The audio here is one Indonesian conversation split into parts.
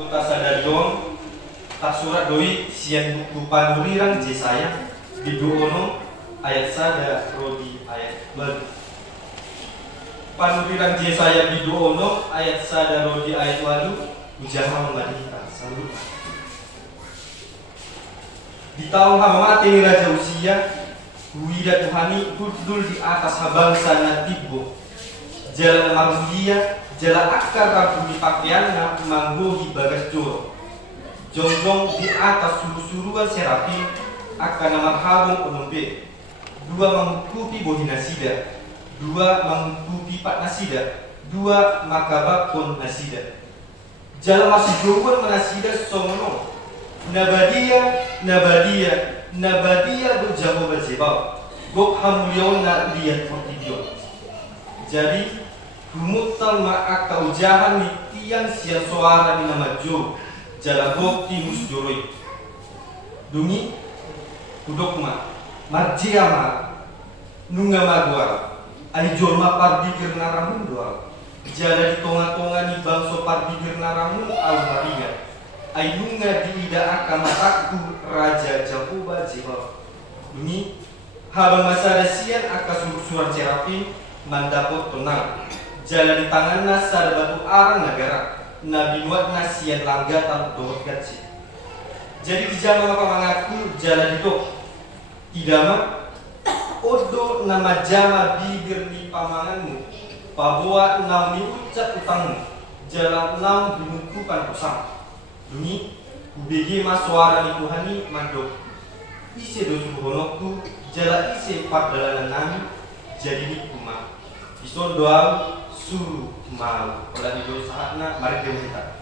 Kota sadarion tak surat doi sian buku panurirang Yesaya biduono ayat sada rodi ayat baru. Panurirang Yesaya biduono ayat sada rodi ayat walu ujahan madita salut. Di tahun hamati Raja Usia Wida Tuhani hudul di atas habangsa natibo jalan marulia jalan akar rabu di pakaiannya manggohi bagas joro jongjong di atas suru-suruan serapi akan marhabung penembe dua mengkupi bohi nasida dua mengkupi pat nasida dua makabakon nasida jalan masih jauhan menasida somono nabadia berjamu berzebau gok hamulion na liat motibion jadi Humutal ma'ak kaujahan ni tiang siang suara ni nama jo jala bokti musjoroi dungi kudok ma marjia ma nunga magwar ay jorma parbigir naramun doang jala di tonga-tonga ni bangso parbigir naramun al-maringa ay nunga di ida akan matakku raja Jakuba jibal dungi habang masa sian akan surat cerapin mandapot tenang jalan di tangan nasa batu arang negara nabi nuat nasian langgatan dohot gaci jadi di zaman apa mengaku jalan itu tidak mah odo nama jama bibir di pamanganmu pabuat nam ni ucat utangmu jalan nam dinukukan kusam demi ubegi mas suara di Tuhani mandok isi dosu honokku jalan isi pat dalanan nami jadi di rumah ison doa suruh mau kalau di dosa saatnya mari kita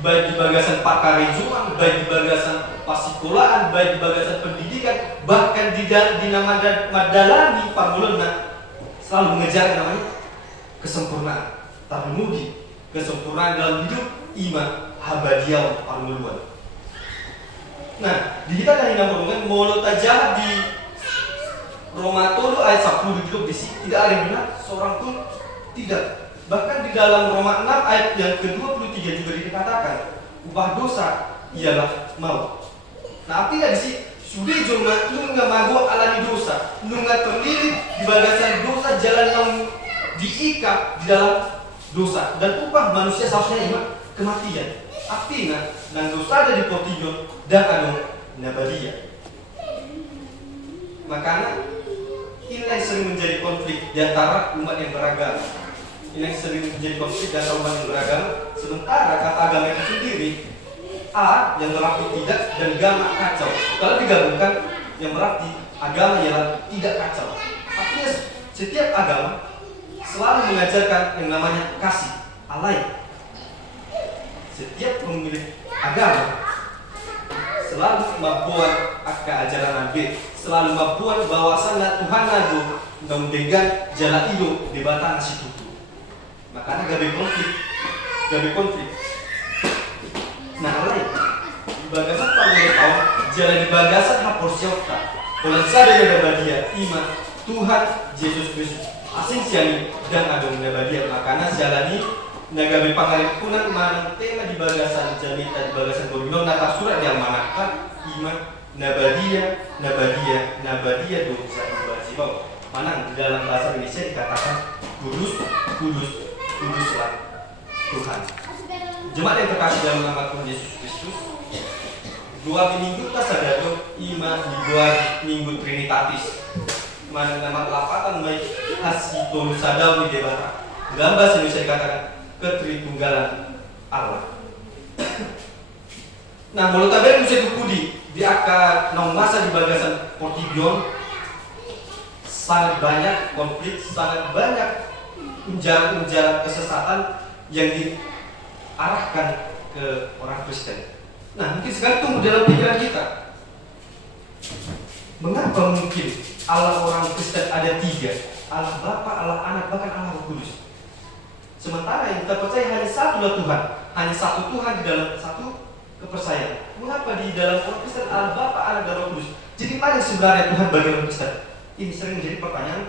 baik di bagasan pakar rejuan, baik di bagasan pasikolaan, baik di bagasan pendidikan, bahkan di nama madalani pangulana selalu mengejar namanya kesempurnaan. Tapi mudi kesempurnaan dalam hidup iman habadiau panguluan. Nah, di kita kan yang ngomongin mulut aja di Roma 10 ayat 10 hidup di sini tidak ada yang benar, seorang pun tidak. Bahkan di dalam Roma 6 ayat yang ke-23 juga dikatakan upah dosa ialah maut. Nah, artinya di sini sudah cuma nunga mago alami dosa, nunga terlilit di bagasan dosa jalan yang diikat di dalam dosa dan upah manusia seharusnya iman kematian. Artinya dan dosa ada di potigon dan anu nabadia. Makanya ini yang sering menjadi konflik di antara umat yang beragama. Ini yang sering menjadi konflik dan umat yang beragama. Sementara kata agama itu sendiri A yang berarti tidak dan gamma kacau. Kalau digabungkan yang berarti agama ialah tidak kacau. Artinya setiap agama selalu mengajarkan yang namanya kasih alai. Setiap pemilik agama selalu membuat ajaran Nabi, selalu membuat bahwasannya Tuhan Nabi mendegan jalan hidup di batang situ. Makanya gabe konflik. Nah, lain di bagasan panggilan tahu jalan di bagasan hapus yauta. Kalau saya ada dia iman Tuhan Yesus Kristus asing siani dan adong nabadia. Makanya jalani nagabe pangalipunan manang tema di bagasan Janita di bagasan Babilon nata surat yang manakah iman Nabadia dosa Ibajibau. Mana di dalam bahasa Indonesia dikatakan kuduslah Tuhan. Jemaat yang terkasih dalam nama Tuhan Yesus Kristus, dua minggu kita sadar iman di dua minggu Trinitatis. Mana nama kelapatan baik hasil sadau di debata. Dalam bahasa Indonesia dikatakan ketritunggalan Allah. Nah, mulut tabel bisa dikudi di akar nong masa di bagasan Portibion sangat banyak konflik, sangat banyak ujaran-ujaran kesesatan yang diarahkan ke orang Kristen. Nah, mungkin sekarang tunggu dalam pikiran kita. Mengapa mungkin Allah orang Kristen ada tiga? Allah Bapa, Allah Anak, bahkan Allah Roh Kudus. Sementara yang kita percaya hanya satulah Tuhan, hanya satu Tuhan di dalam satu kepercayaan. Mengapa di dalam orang Kristen Allah Bapa, Anak, dan Roh Kudus? Jadi mana sebenarnya Tuhan bagi orang Kristen? Ini sering menjadi pertanyaan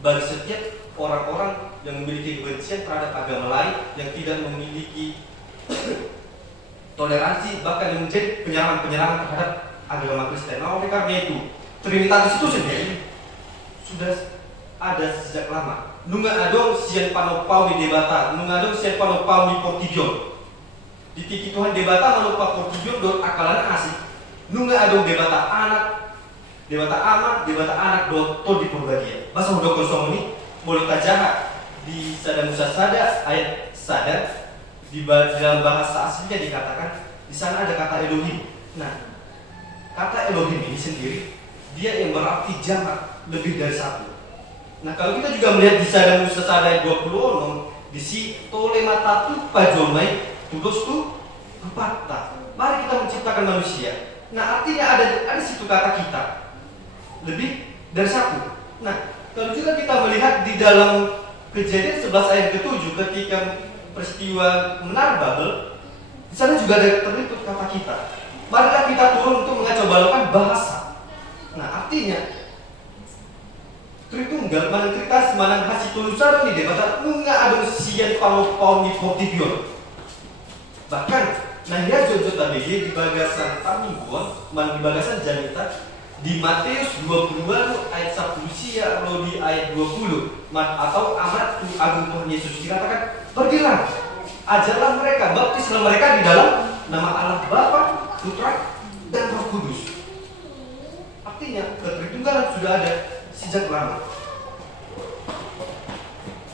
bagi setiap orang-orang yang memiliki kebencian terhadap agama lain, yang tidak memiliki toleransi, bahkan yang menjadi penyerangan-penyerangan terhadap agama Kristen. Nah, oleh karena itu, Trinitatis itu sendiri sudah ada sejak lama. Nunga adong sian panopau di debata, nunga adong sian panopau di Portibion. Di tiki Tuhan debata manopau Portibion dot akalan asik. Nunga adong debata anak, debata amat, debata anak dot to di Purbadia. Bahasa udah kosong ini boleh jahat di Sada Musa Sada ayat Sada di dalam bahasa aslinya dikatakan di sana ada kata Elohim. Nah, kata Elohim ini sendiri dia yang berarti jamak, lebih dari satu. Nah, kalau kita juga melihat di Sada Musa Sada ayat 20 di si tole mata tu pajomai tudos tu empata. Mari kita menciptakan manusia. Nah, artinya ada situ kata kita lebih dari satu. Nah, kalau juga kita melihat di dalam Kejadian 11 ayat ke-7 ketika peristiwa menara Babel, di sana juga ada terlibat kata kita. Marilah kita turun untuk mengacaubalkan bahasa. Nah, artinya Tritunggal manang kritas manang hasil tulisan ini debata nunga adong sian panopau di Portibion. Bahkan nah ya Jojo tabege di bagasan Tamingguan, man di bagasan Janita di Matius 22 ayat 10 sia lo di ayat 20 atau amat agung Tuhan Yesus dikatakan pergilah ajarlah mereka, baptislah mereka di dalam nama Allah Bapa, Putra, dan Roh Kudus. Artinya ketritunggalan sudah ada sejak lama.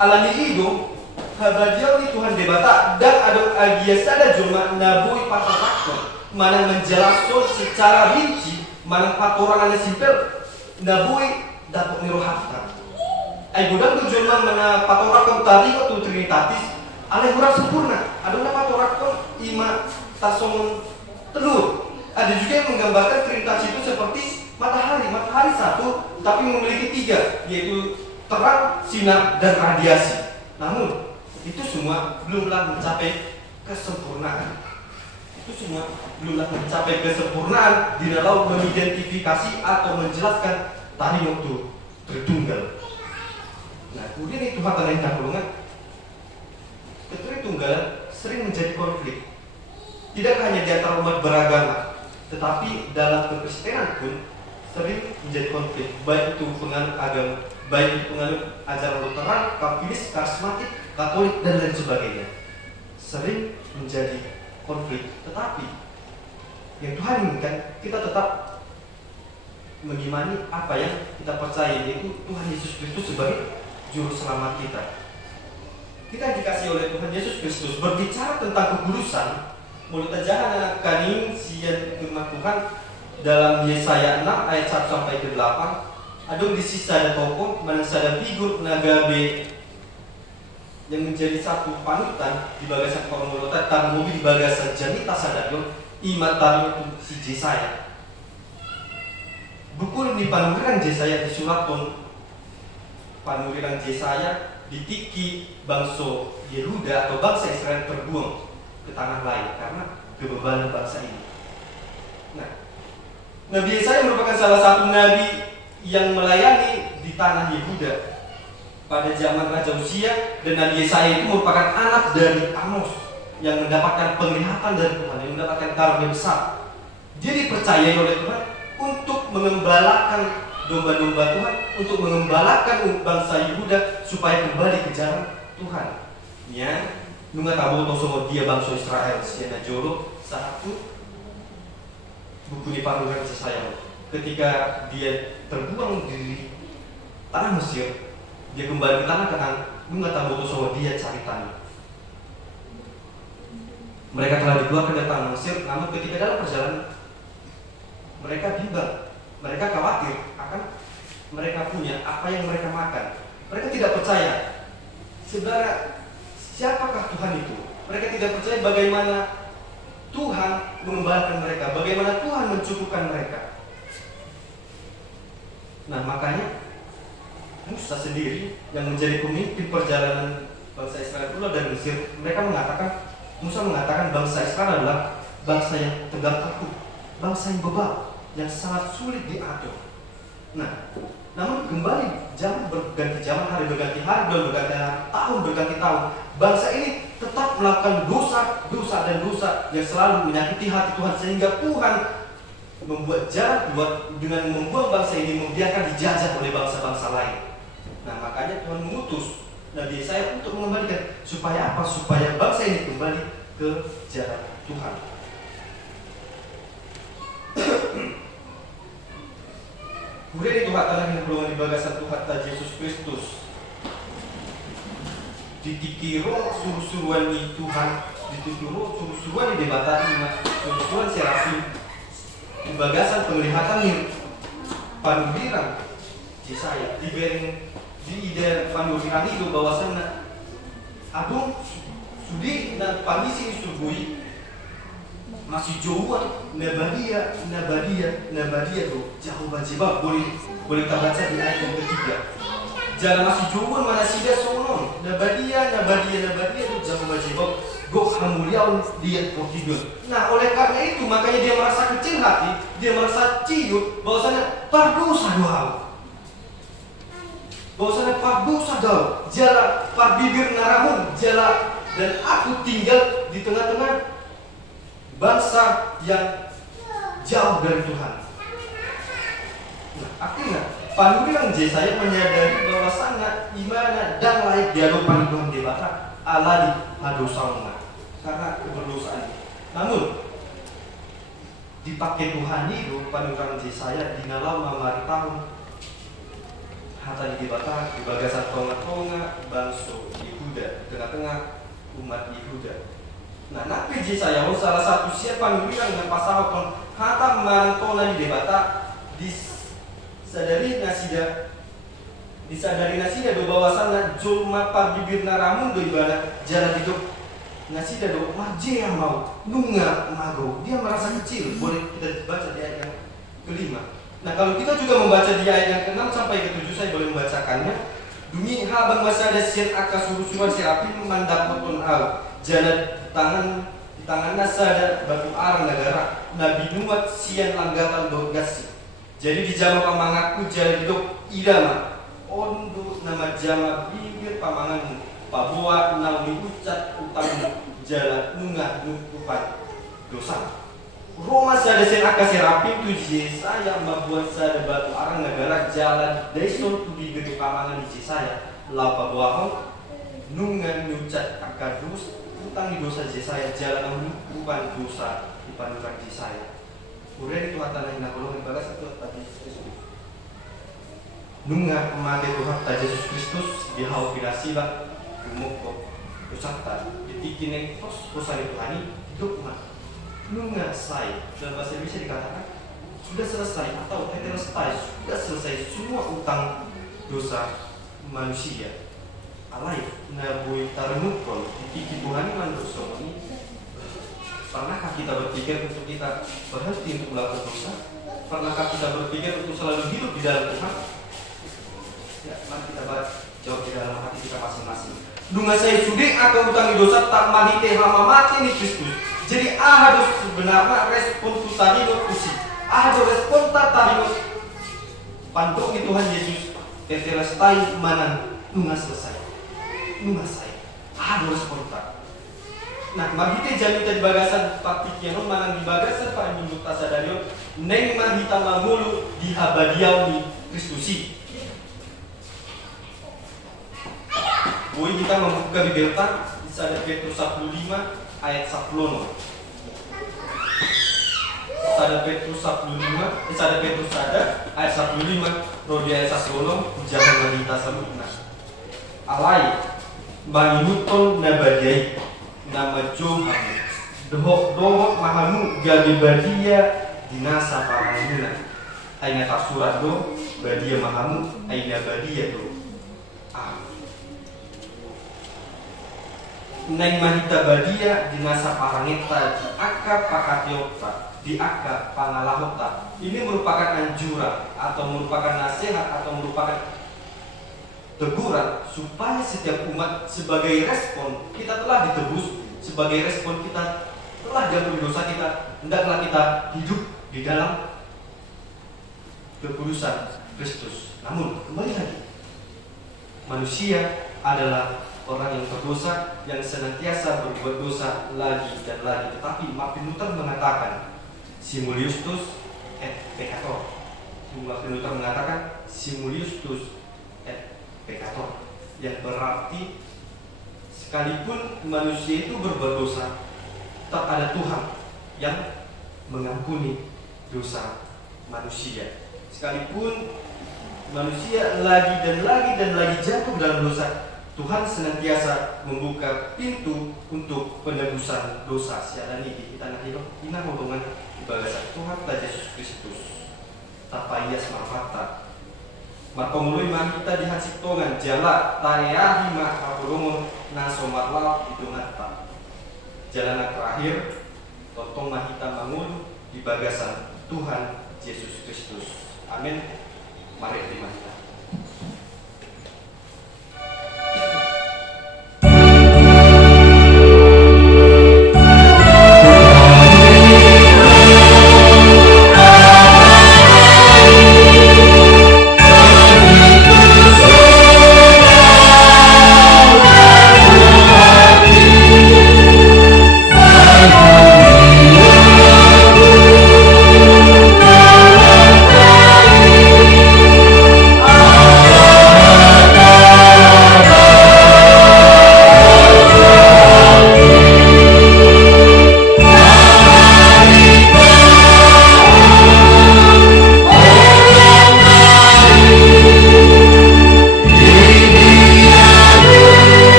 Alami itu habadiau ni Tuhan debata dan ada agia sada joma nabui patakakon mana menjelaskan secara rinci mana patorangannya simpel nabui dapat nirohafta. Ai godang tu joma mana patorakon tadi tu Trinitatis alih kurang sempurna. Ada patorakon ima tasong telur. Ada juga yang menggambarkan Trinitas itu seperti matahari satu tapi memiliki tiga, yaitu terang, sinar, dan radiasi. Namun itu semua belumlah mencapai kesempurnaan. Di dalam mengidentifikasi atau menjelaskan tadi waktu Tritunggal. Nah, kemudian itu kata lain golongan Tritunggalan sering menjadi konflik. Tidak hanya di antara umat beragama, tetapi dalam kekristenan pun sering menjadi konflik, baik itu penganut agama, baik itu penganut ajaran Lutheran, Kalvinis, Karismatik, Katolik, dan lain sebagainya. Sering menjadi konflik, tetapi yang Tuhan inginkan kita tetap mengimani apa yang kita percaya, yaitu Tuhan Yesus Kristus sebagai juru selamat kita. Kita dikasih oleh Tuhan Yesus Kristus berbicara tentang kekudusan. Mulut ajaran anak kaning sian firman Tuhan dalam Yesaya 6 ayat 1 sampai ke 8. Adong di sisa ada tokoh mana sada figur nagabe yang menjadi satu panutan di bagasan korongolota tan mobil di bagasan Janita sadayong imatari itu si Yesaya. Buku ini panuriran Yesaya di suraton panuriran Yesaya di tiki bangsa Yehuda atau bangsa Israel terbuang ke tanah lain karena kebebanan bangsa ini. Nah, Nabi Yesaya merupakan salah satu nabi yang melayani di tanah Yehuda pada zaman Raja Uzia, dan Nabi Yesaya itu merupakan anak dari Amos. yang mendapatkan penglihatan dari Tuhan, yang mendapatkan karunia besar. Dia dipercayai oleh Tuhan untuk mengembalakan domba-domba Tuhan, untuk mengembalakan bangsa Yehuda supaya kembali ke jalan Tuhan. Ya, nunga taboto sama dia bangsa Israel siana joro satu buku di paruhan saya ketika dia terbuang di tanah Mesir, dia kembali ke tanah Kanaan, nunga taboto sama dia cari tanah. Mereka telah dikeluarkan dari tanah Mesir, namun ketika dalam perjalanan mereka bimbang, mereka khawatir akan mereka punya apa yang mereka makan. Mereka tidak percaya sebenarnya siapakah Tuhan itu. Mereka tidak percaya bagaimana Tuhan mengembalakan mereka, bagaimana Tuhan mencukupkan mereka. Nah, makanya Musa sendiri yang menjadi pemimpin perjalanan bangsa Israel keluar dari Mesir, Musa mengatakan bangsa Israel adalah bangsa yang tegak tengku, bangsa yang bebal, yang sangat sulit diatur. Nah, namun kembali zaman berganti zaman, hari berganti hari, bulan berganti hari, tahun berganti tahun, bangsa ini tetap melakukan dosa yang selalu menyakiti hati Tuhan, sehingga Tuhan membuat jalan keluar dengan membuang bangsa ini, membiarkan dijajah oleh bangsa-bangsa lain. Nah, makanya Tuhan mengutus Nabi Yesaya untuk mengembalikan. Supaya apa? Supaya bangsa ini kembali ke jalan Tuhan. Kemudian itu hatalah yang belum dibagasan Tuhan ta Yesus Kristus. Ditikiro suruh-suruan di Tuhan, ditikiro suruh-suruan di debatan, suruh-suruan serafim. Di bagasan penglihatan nih, panubiran Yesaya dibering di ide panubiran itu bahwasannya Agung sudi dan pandisi disurgui masih jauhan nabadia tuh jauh bajibab boleh kita baca di ayat yang ketiga. Jangan masih jauhan mana sida sonon nabadia tuh jauh bajibab gok hamuliaun dia portibun. Nah, oleh karena itu makanya dia merasa kecil hati, dia merasa ciut bahwasanya pardosa doa. Bahwasanya pardosa doa, jala parbibir naramun, jala dan aku tinggal di tengah-tengah bangsa yang jauh dari Tuhan. Nah, artinya panubiran Yesaya menyadari bahwasanya imana dan layak di hadapan Tuhan debata alali hadosauna karena keberdosaan. Namun dipakai Tuhan itu panubiran Yesaya di dalam mamari tahun hata di debata di bagasan tonga-tonga bangsa Yehuda, tengah-tengah umat Yehuda. Nah, nabi Yesaya salah satu siapa nulisan dengan pasal kon hata mantona di debata disadari nasida do bahwasannya julma parbibir naramun do ibadah jalan hidup nasida do maje yang mau nunga mago. Dia merasa kecil. Boleh kita baca di ayat yang kelima. Nah, kalau kita juga membaca di ayat yang ke-6 sampai ke-7, saya boleh membacakannya. Dumi habang masa ada sir akas suruh-suruhan serapim mandapotun au jalan di tangan nasa ada batu arang negara nabi nuat sian langgatan dorgasi. Jadi di jama pamangaku jalan hidup idama ondo nama jama bibir pamanganmu pabuat nawi ucat utang jalan nungah nukupan dosa. Roma sada sen akase rapim tu Yesaya membuat sada batu arang negara jalan deson tu di gede pamangan di Yesaya lapa buahong nungan nucat akadus utang di dosa Yesaya jalan nukupan dosa di panuran Yesaya. Kemudian itu hata yang nakulong bagas itu tadi Yesus. Nunga mate Tuhan ta Yesus Kristus dihau pirasilah umoko usata ditikine tos kosari Tuhani hidup mah. Nunga selesai, dalam bahasa Indonesia dikatakan sudah selesai atau tetelestai, sudah selesai semua utang dosa manusia. Alai nabui tarenukol ditiki Tuhan mandoso ini. Pernahkah kita berpikir untuk kita berhenti untuk melakukan dosa? Pernahkah kita berpikir untuk selalu hidup di dalam Tuhan? Ya, mari kita jawab di dalam hati kita masing-masing. Nunga saya sudi akan utangi dosa tak mahite hama mati ni Kristus. Jadi harus sebenarnya respon tutarino kusi. Harus respon tatarino pandok di Tuhan Yesus. Tetelestai manan nunga selesai. Nunga saya harus respon tak. Nah, magite jalita di bagasan partikiano manang di bagasan pa inyong tasadaryo neng mahita mangulu di habadiyaw ni Kristusi. Boy kita membuka Bibelta di 1 Petrus 15 ayat 10. 1 Petrus 1 ayat 15 rodi ayat 10 jangan mahita sabutna. Alai manginuton nabadiai nama Johan dohok mahamu gabi badia dinasa paramuna aina surat do badia mahamu aina badia do neng mahita badia dinasa parangeta di akap pakatiota di akap pangalahota. Ini merupakan anjuran atau merupakan nasihat atau merupakan teguran supaya setiap umat sebagai respon kita telah ditebus, sebagai respon kita telah diampuni dosa kita, hendaklah kita hidup di dalam kekudusan Kristus. Namun kembali lagi, manusia adalah orang yang berdosa, yang senantiasa berbuat dosa lagi dan lagi. Tetapi Martin Luther mengatakan Simulius et peccator. Martin Luther mengatakan Simulius et peccator, yang berarti sekalipun manusia itu berbuat dosa, tetap ada Tuhan yang mengampuni dosa manusia. Sekalipun manusia lagi dan lagi jatuh dalam dosa, Tuhan senantiasa membuka pintu untuk penebusan dosa. Siaran ini kita nanti ina hubungan di bagasan Tuhan Yesus Kristus. Tapayas marfata. Markomului kita dihasik tongan jala tareahi makapurungun nasomatlau itu ngata. Jalan terakhir totong kita bangun di bagasan Tuhan Yesus Kristus. Amin. Mari terima.